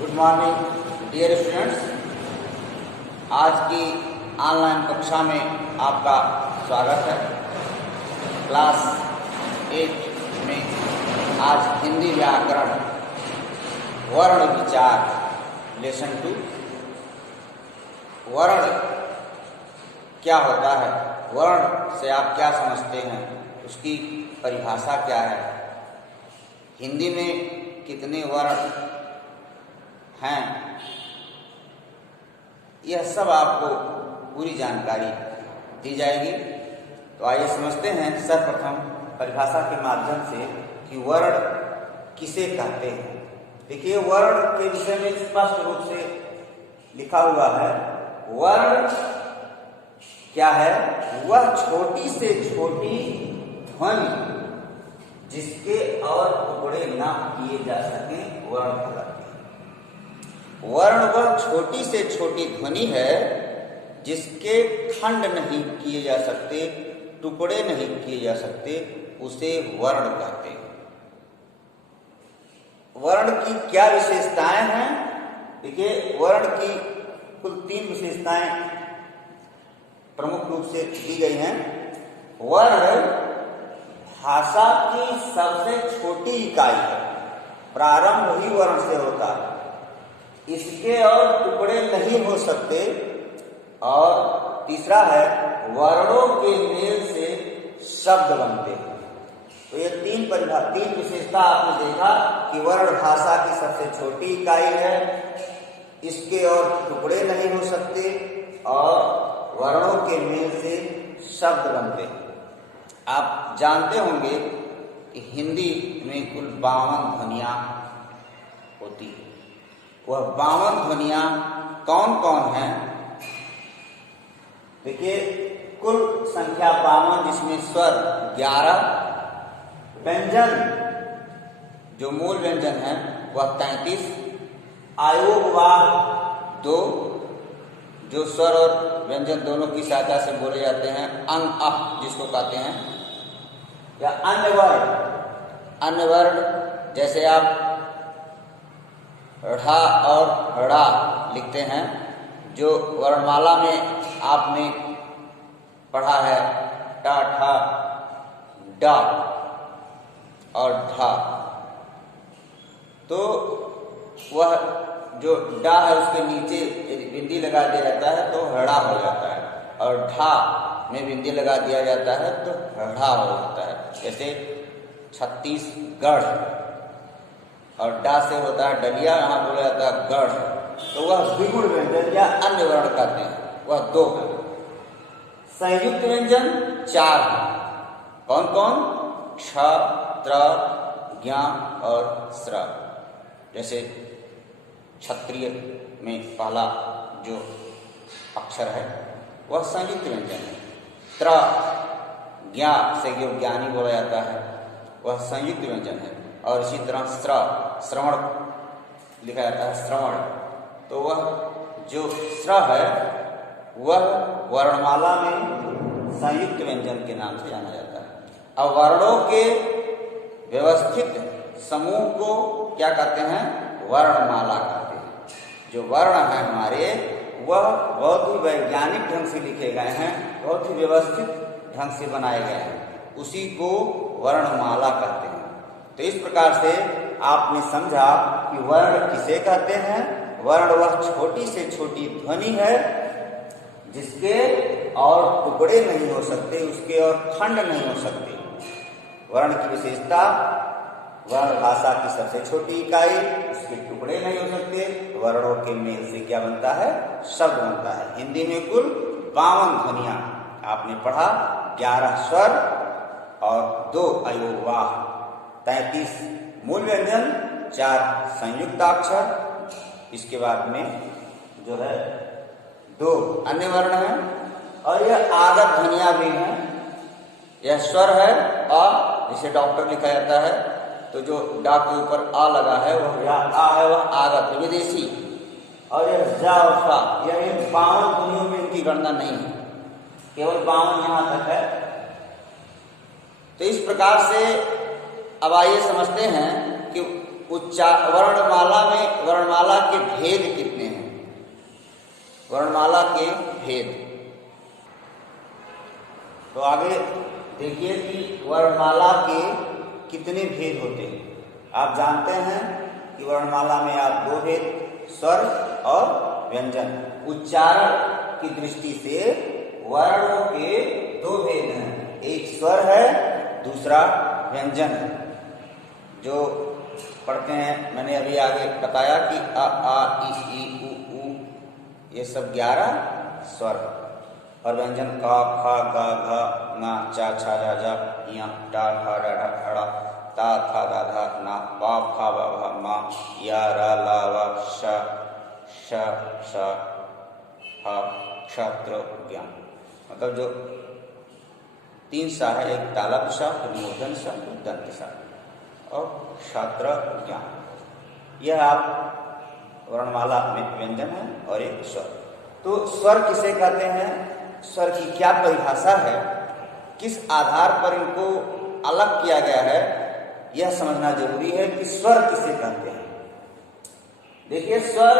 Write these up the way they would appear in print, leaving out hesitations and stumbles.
Good morning dear students. आज की online कक्षा में आपका स्वागत है। क्लास 8 में आज हिंदी व्याकरण वर्ण विचार लेसन 2। वर्ण क्या होता है, वर्ण से आप क्या समझते हैं, उसकी परिभाषा क्या है, हिंदी में कितने वर्ण हैं, यह सब आपको पूरी जानकारी दी जाएगी। तो आइए समझते हैं सर्वप्रथम परिभाषा के माध्यम से कि वर्ण किसे कहते हैं। देखिए, वर्ण के विषय में स्पष्ट रूप से लिखा हुआ है। वर्ण क्या है? वह छोटी से छोटी ध्वनि जिसके और टुकड़े ना किए जा सके वर्ण कहलाते हैं। वर्ण वह छोटी से छोटी ध्वनि है जिसके खंड नहीं किए जा सकते, टुकड़े नहीं किए जा सकते, उसे वर्ण कहते हैं। वर्ण की क्या विशेषताएं हैं? देखिए, वर्ण की कुल 3 विशेषताएं प्रमुख रूप से दी गई हैं। वर्ण भाषा की सबसे छोटी इकाई है, प्रारंभ ही वर्ण से होता है, इसके और टुकड़े नहीं हो सकते। और तीसरा है, वर्णों के मेल से शब्द बनते हैं। तो ये 3 विशेषता आपने देखा कि वर्ण भाषा की सबसे छोटी इकाई है, इसके और टुकड़े नहीं हो सकते और वर्णों के मेल से शब्द बनते हैं। आप जानते होंगे कि हिंदी में कुल 52 ध्वनियां होती है। वह 52 ध्वनियां कौन कौन हैं? देखिए, कुल संख्या 52, जिसमें स्वर 11, व्यंजन जो मूल व्यंजन है वह 33, आयोगवाह 2 जो स्वर और व्यंजन दोनों की सहायता से बोले जाते हैं, अंग अप जिसको कहते हैं, या अन्य वर्ण जैसे आप ढ़ा और ड़ा लिखते हैं, जो वर्णमाला में आपने पढ़ा है, टा ठा डा और ढा। तो वह जो डा है उसके नीचे यदि बिंदी लगा दिया जाता है तो हड़ा हो जाता है, और ढा में बिंदी लगा दिया जाता है तो हड़ा हो जाता है। जैसे छत्तीसगढ़, और डा से होता है डलिया, यहाँ बोला जाता है गढ़। तो वह द्विगुण व्यंजन या अन्य वर्ण कहते हैं, वह 2 है। संयुक्त व्यंजन 4 है। कौन कौन? क्ष, त्र, ज्ञ और स्र। जैसे क्षत्रिय में पहला जो अक्षर है वह संयुक्त व्यंजन है। त्र, ज्ञ से जो ज्ञानी बोला जाता है वह संयुक्त व्यंजन है। और इसी तरह स्र, श्रवण लिखा जाता है, श्रवण। तो वह जो स्र है वह वर्णमाला में संयुक्त व्यंजन के नाम से जाना जाता है। अब वर्णों के व्यवस्थित समूह को क्या कहते हैं? वर्णमाला कहते हैं। जो वर्ण है हमारे, वह बहुत ही वैज्ञानिक ढंग से लिखे गए हैं, बहुत ही व्यवस्थित ढंग से बनाए गए हैं, उसी को वर्णमाला कहते हैं। तो इस प्रकार से आपने समझा कि वर्ण किसे कहते हैं। वर्ण वह छोटी से छोटी ध्वनि है जिसके और टुकड़े नहीं हो सकते, उसके और खंड नहीं हो सकते। वर्ण की विशेषता, वर्ण भाषा की सबसे छोटी इकाई, उसके टुकड़े नहीं हो सकते, वर्णों के मेल से क्या बनता है? शब्द बनता है। हिंदी में कुल 52 ध्वनियां आपने पढ़ा, 11 स्वर और 2 अयोगवाह, 33 मूल व्यंजन, 4 संयुक्ताक्षर, इसके बाद में जो है 2 अन्य वर्ण हैं, और यह आगत ध्वनियां भी हैं। यह स्वर है अ, जिसे डॉक्टर लिखा जाता है, तो जो डा के ऊपर आ लगा है वह या आ है, वह आगत विदेशी। और यह जा और फा, यह इन 52 ध्वनियों में इनकी गणना नहीं है, केवल 52 यहां तक है। तो इस प्रकार से अब आइए समझते हैं कि वर्णमाला के भेद कितने हैं? वर्णमाला के भेद। तो आगे देखिए कि वर्णमाला के कितने भेद होते हैं। आप जानते हैं कि वर्णमाला में आप दो भेद, स्वर और व्यंजन। उच्चारण की दृष्टि से वर्णों के दो भेद हैं, एक स्वर है, दूसरा व्यंजन है। जो पढ़ते हैं, मैंने अभी आगे बताया कि अ आ इ उ ये सब 11 स्वर, और व्यंजन का खा गा घा ना चा छा जा जा या टा ठा डा ढा अड़ा ता था दा धा ना पा फा बा भा मा या रा ला वा श श श हा क्षत्र ज्ञान। मतलब जो 3 सा है, एक तालव्य सा, फिर मूर्धन्य सा, फिर दंत सा और क्षत्र ज्ञान। यह आप वर्णमाला में व्यंजन है और एक स्वर। तो स्वर किसे कहते हैं, स्वर की क्या परिभाषा है, किस आधार पर इनको अलग किया गया है, यह समझना जरूरी है कि स्वर किसे कहते हैं। देखिए, स्वर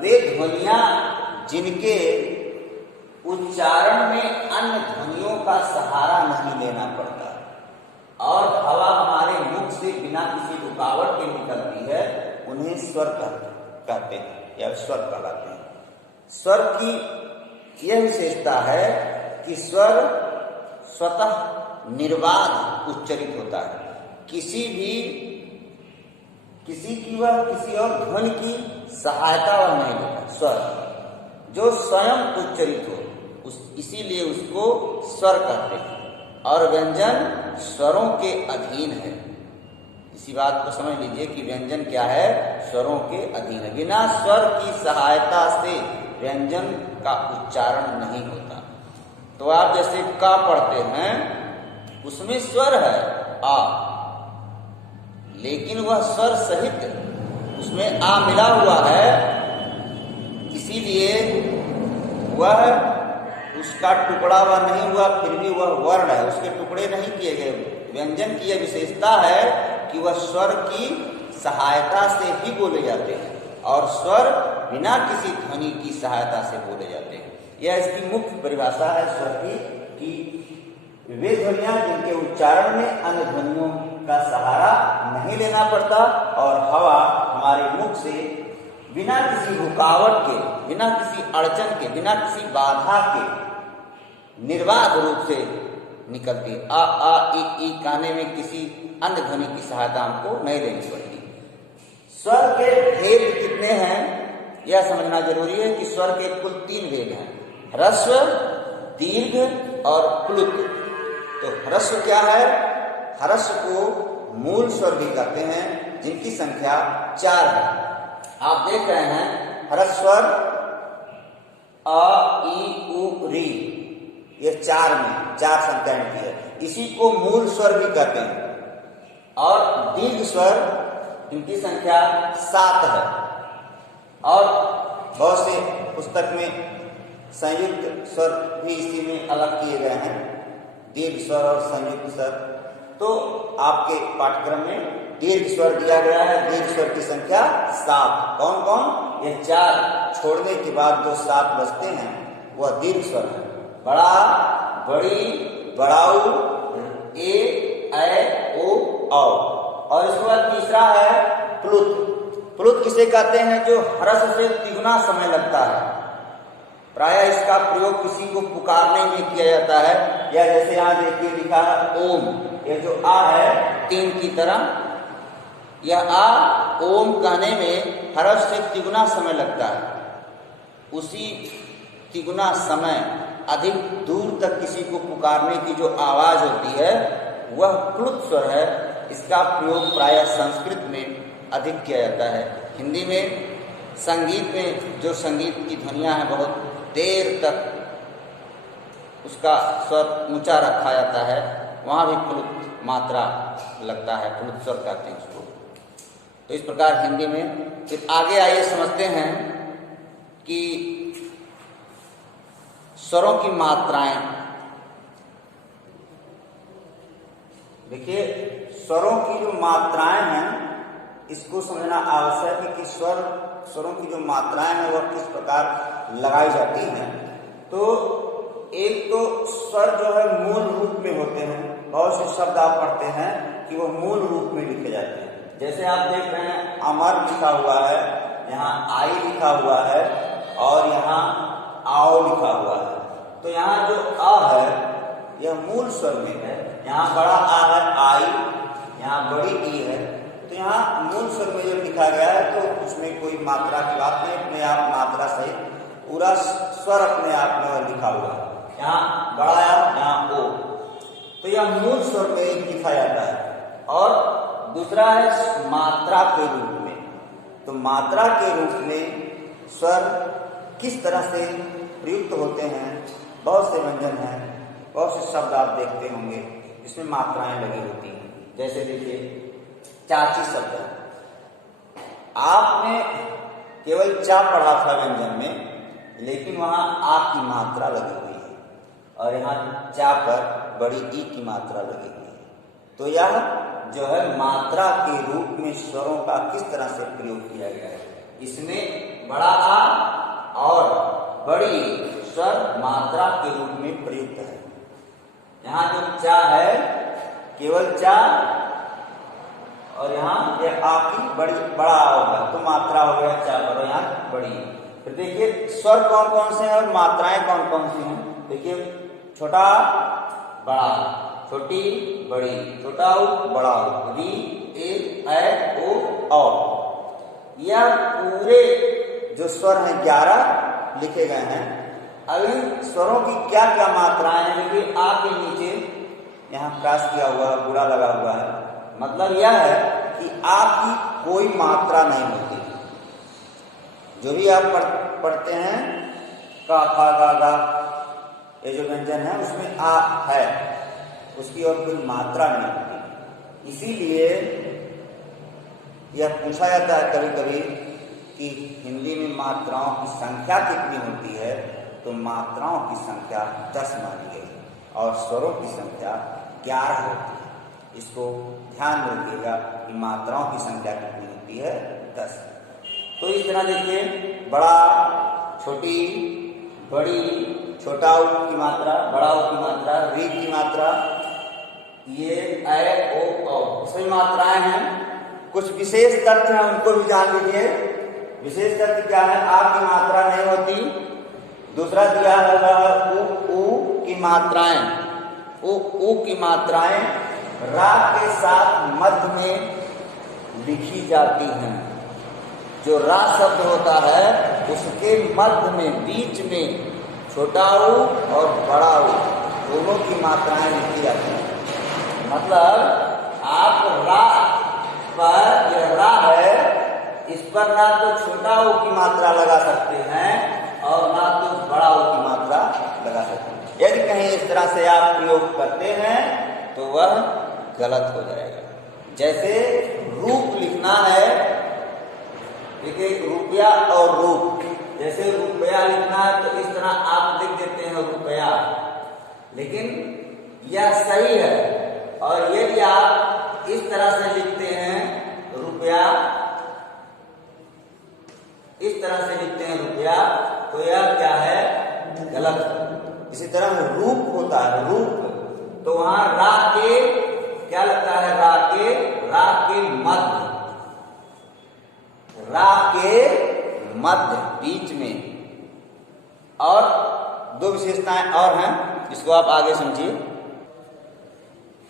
वे ध्वनियां जिनके उच्चारण में अन्य ध्वनियों का सहारा नहीं लेना पड़ता और हवा हमारे मुख से बिना किसी रुकावट के निकलती है, उन्हें स्वर कहते हैं या स्वर कहलाते हैं। स्वर की यह विशेषता है कि स्वर स्वतः निर्बाध उच्चरित होता है। किसी और ध्वनि की सहायता वह नहीं लेता। स्वर जो स्वयं उच्चरित हो, इसीलिए उसको स्वर कहते हैं। और व्यंजन स्वरों के अधीन है। इसी बात को समझ लीजिए कि व्यंजन क्या है, स्वरों के अधीन है। बिना स्वर की सहायता से व्यंजन का उच्चारण नहीं होता। तो आप जैसे का पढ़ते हैं, उसमें स्वर है आ, लेकिन वह स्वर सहित उसमें आ मिला हुआ है, इसीलिए वह उसका टुकड़ा वह नहीं हुआ, फिर भी वह वर्ण है, उसके टुकड़े नहीं किए गए। व्यंजन की यह विशेषता है कि वह स्वर की सहायता से ही बोले जाते हैं और स्वर बिना किसी ध्वनि की सहायता से बोले जाते हैं। यह इसकी मुख्य परिभाषा है स्वर की, कि वे ध्वनियां जिनके उच्चारण में अन्य ध्वनियों का सहारा नहीं लेना पड़ता और हवा हमारे मुख से बिना किसी रुकावट के, बिना किसी अड़चन के, बिना किसी बाधा के निर्बाध रूप से निकलती है। आ आ ई कहने में किसी अन्य ध्वनि की सहायता हमको नहीं लेनी पड़ती। स्वर के भेद कितने हैं यह समझना जरूरी है कि स्वर के कुल 3 भेद हैं, ह्रस्व, दीर्घ और प्लुत। तो ह्रस्व क्या है? ह्रस्व को मूल स्वर भी कहते हैं, जिनकी संख्या 4 है। आप देख रहे हैं ह्रस्व स्वर अ ई उ री, ये 4 संख्या की है। इसी को मूल स्वर भी कहते हैं। और दीर्घ स्वर, इनकी संख्या 7 है। और बहुत से पुस्तक में संयुक्त स्वर भी इसी में अलग किए गए हैं, दीर्घ स्वर और संयुक्त स्वर। तो आपके पाठ्यक्रम में दीर्घ स्वर दिया गया है, दीर्घ स्वर की संख्या 7। कौन कौन? ये 4 छोड़ने के बाद जो 7 बचते हैं वह दीर्घ स्वर है। बड़ा, बड़ी, बड़ाऊ, ए ओ औ। और इसके बाद तीसरा है प्लुत। प्लुत किसे कहते हैं? जो ह्रस्व से तिगुना समय लगता है। प्रायः इसका प्रयोग किसी को पुकारने में किया जाता है, या जैसे यहाँ देखिए लिखा है ओम, ये जो आ है 3 की तरह, यह आ ओम कहने में ह्रस्व से तिगुना समय लगता है। उसी तिगुना समय अधिक दूर तक किसी को पुकारने की जो आवाज होती है वह प्लुत स्वर है। इसका प्रयोग प्रायः संस्कृत में अधिक किया जाता है। हिंदी में संगीत में जो संगीत की ध्वनियां हैं, बहुत देर तक उसका स्वर ऊंचा रखा जाता है, वहां भी प्लुत मात्रा लगता है, प्लुत स्वर कहते हैं उसको। तो इस प्रकार हिंदी में। फिर आगे आइए समझते हैं कि स्वरों की मात्राएं। देखिए, स्वरों की जो मात्राएं हैं इसको समझना आवश्यक है कि स्वरों की जो मात्राएं हैं वह किस प्रकार लगाई जाती हैं। तो एक तो स्वर जो है मूल रूप में होते हैं, बहुत से शब्द आप पढ़ते हैं कि वो मूल रूप में लिखे जाते हैं। जैसे आप देख रहे हैं अमर लिखा हुआ है, यहाँ आई लिखा हुआ है और यहाँ आओ लिखा हुआ है। तो यहाँ जो अ है यह मूल स्वर में है, यहाँ बड़ा आ है आई, यहाँ बड़ी ई है। तो यहाँ मूल स्वर में जब लिखा गया है तो उसमें कोई मात्रा की बात नहीं, अपने आप मात्रा सहित पूरा स्वर अपने आप में वह लिखा हुआ है। यहाँ बड़ा आ, यहाँ ओ, तो यह मूल स्वर में लिखा जाता है। और दूसरा है मात्रा के रूप में। तो मात्रा के रूप में स्वर किस तरह से प्रयुक्त होते हैं, बहुत से व्यंजन हैं, बहुत से शब्द आप देखते होंगे इसमें मात्राएं लगी होती हैं। जैसे देखिए चाची शब्द है, आपने केवल चा पढ़ा था व्यंजन में, लेकिन वहां आ की मात्रा लगी हुई है और यहाँ चा पर बड़ी ई की मात्रा लगी हुई है। तो यह जो है मात्रा के रूप में स्वरों का किस तरह से प्रयोग किया गया है। इसमें बड़ा आ और बड़ी स्वर मात्रा के रूप में प्रयुक्त है। यहाँ जो चा है केवल चा और यहाँ ये आ की बड़ा होगा तो मात्रा हो गया चा पर, और यहाँ बड़ी। फिर देखिए स्वर कौन कौन से हैं और मात्राएं कौन कौन सी हैं। देखिए छोटा बड़ा, छोटी बड़ी, छोटा उ बड़ा उ, री ए ओ औ। यह पूरे जो स्वर हैं 11 लिखे गए हैं। अब इन स्वरों की क्या क्या मात्राएं हैं। देखिए आ के नीचे यहाँ क्रॉस किया हुआ है, बुरा लगा हुआ है, मतलब यह है कि आ की कोई मात्रा नहीं होती। जो भी आप पढ़ते हैं का खा गा गा ये जो व्यंजन है उसमें आ है, उसकी और कोई मात्रा नहीं होती। इसीलिए यह पूछा जाता है कभी कभी कि हिंदी में मात्राओं की संख्या कितनी होती है, तो मात्राओं की संख्या 10 मानी गई और स्वरों की संख्या 11 होती है। इसको ध्यान में रखिएगा कि मात्राओं की संख्या कितनी होती है, 10। तो इस तरह देखिए बड़ा, छोटी, बड़ी, छोटा उ की मात्रा, बड़ा उ की मात्रा, री की मात्रा, ये ए ओ औ, इसमें मात्राएं हैं। कुछ विशेष तथ्य हैं उनको भी जान लीजिए। विशेष तथ्य क्या है, आ की मात्रा नहीं होती। दूसरा दिया है उ की मात्राएं, उ की मात्राएं रा के साथ मध्य में लिखी जाती हैं। जो रा शब्द होता है उसके मध्य में, बीच में छोटा उ और बड़ा उ दोनों की मात्राएं लिखी जाती हैं। मतलब आप रा पर, यह रा है, इस पर ना तो छोटा उ की मात्रा लगा सकते हैं और ना तो बड़ा उ की मात्रा लगा सकते हैं। यदि कहीं इस तरह से आप प्रयोग करते हैं तो वह गलत हो जाएगा। जैसे रूप लिखना है, देखिए रुपया और रूप, जैसे रुपया लिखना है तो इस तरह आप लिख देते हैं रुपया, लेकिन यह सही है। और यदि आप इस तरह से लिखते हैं रुपया, इस तरह से लिखते हैं रुपया, तो यह क्या है, गलत। इसी तरह रूप होता है, रूप, तो वहां रा के क्या लगता है, रा के मध्य, रा के मध्य बीच में। और दो विशेषताएं और हैं, इसको आप आगे समझिए।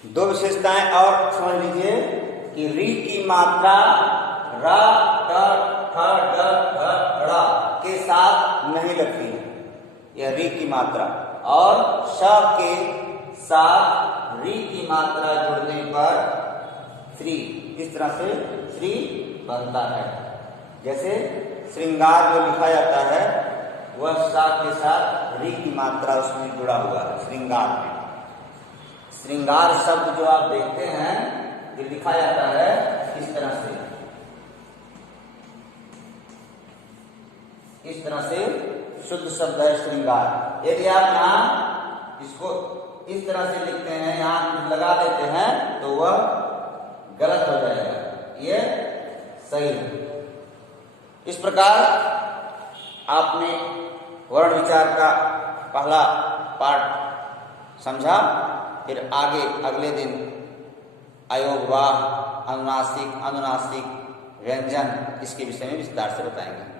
दो विशेषताएं और समझ लीजिए कि री की मात्रा रा ट ठ ड ढ ड़ के साथ नहीं लगती है, यह री की मात्रा। और श के साथ री की मात्रा जुड़ने पर श्री, इस तरह से श्री बनता है। जैसे श्रृंगार जो लिखा जाता है वह सा के साथ री की मात्रा उसमें जुड़ा हुआ है, श्रृंगार में। श्रृंगार शब्द जो आप देखते हैं ये लिखा जाता है इस तरह से, इस तरह से शुद्ध शब्द है श्रृंगार। यदि आप यहाँ इसको इस तरह से लिखते हैं, यहाँ लगा देते हैं, तो वह गलत हो जाएगा। ये सही है। इस प्रकार आपने वर्ण विचार का पहला पाठ समझा। फिर आगे अगले दिन अयोगवाह, अनुनासिक, अनुनासिक, व्यंजन इसके विषय में विस्तार से बताएंगे।